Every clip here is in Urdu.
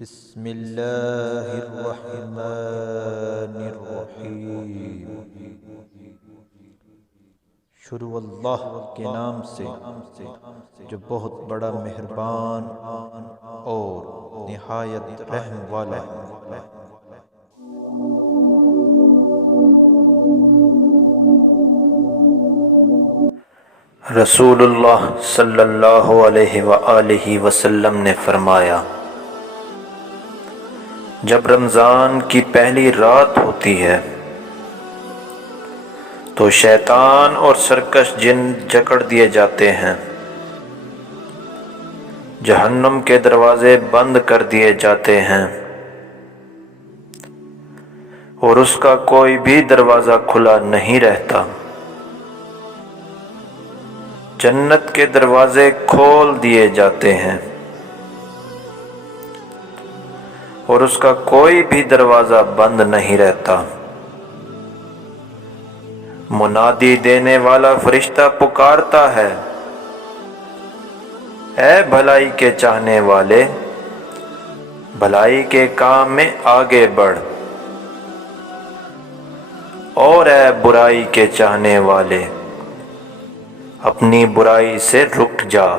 بسم اللہ الرحمن الرحیم۔ شروع اللہ کے نام سے جو بہت بڑا مہربان اور نہایت رحم والا ہے۔ رسول اللہ صلی اللہ علیہ وآلہ وسلم نے فرمایا، جب رمضان کی پہلی رات ہوتی ہے تو شیطان اور سرکش جن جکڑ دیے جاتے ہیں، جہنم کے دروازے بند کر دیے جاتے ہیں اور اس کا کوئی بھی دروازہ کھلا نہیں رہتا۔ جنت کے دروازے کھول دیے جاتے ہیں اور اس کا کوئی بھی دروازہ بند نہیں رہتا۔ منادی دینے والا فرشتہ پکارتا ہے، اے بھلائی کے چاہنے والے، بھلائی کے کام میں آگے بڑھ، اور اے برائی کے چاہنے والے، اپنی برائی سے رک جا۔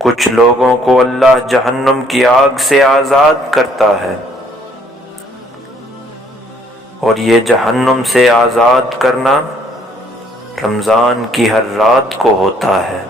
کچھ لوگوں کو اللہ جہنم کی آگ سے آزاد کرتا ہے، اور یہ جہنم سے آزاد کرنا رمضان کی ہر رات کو ہوتا ہے۔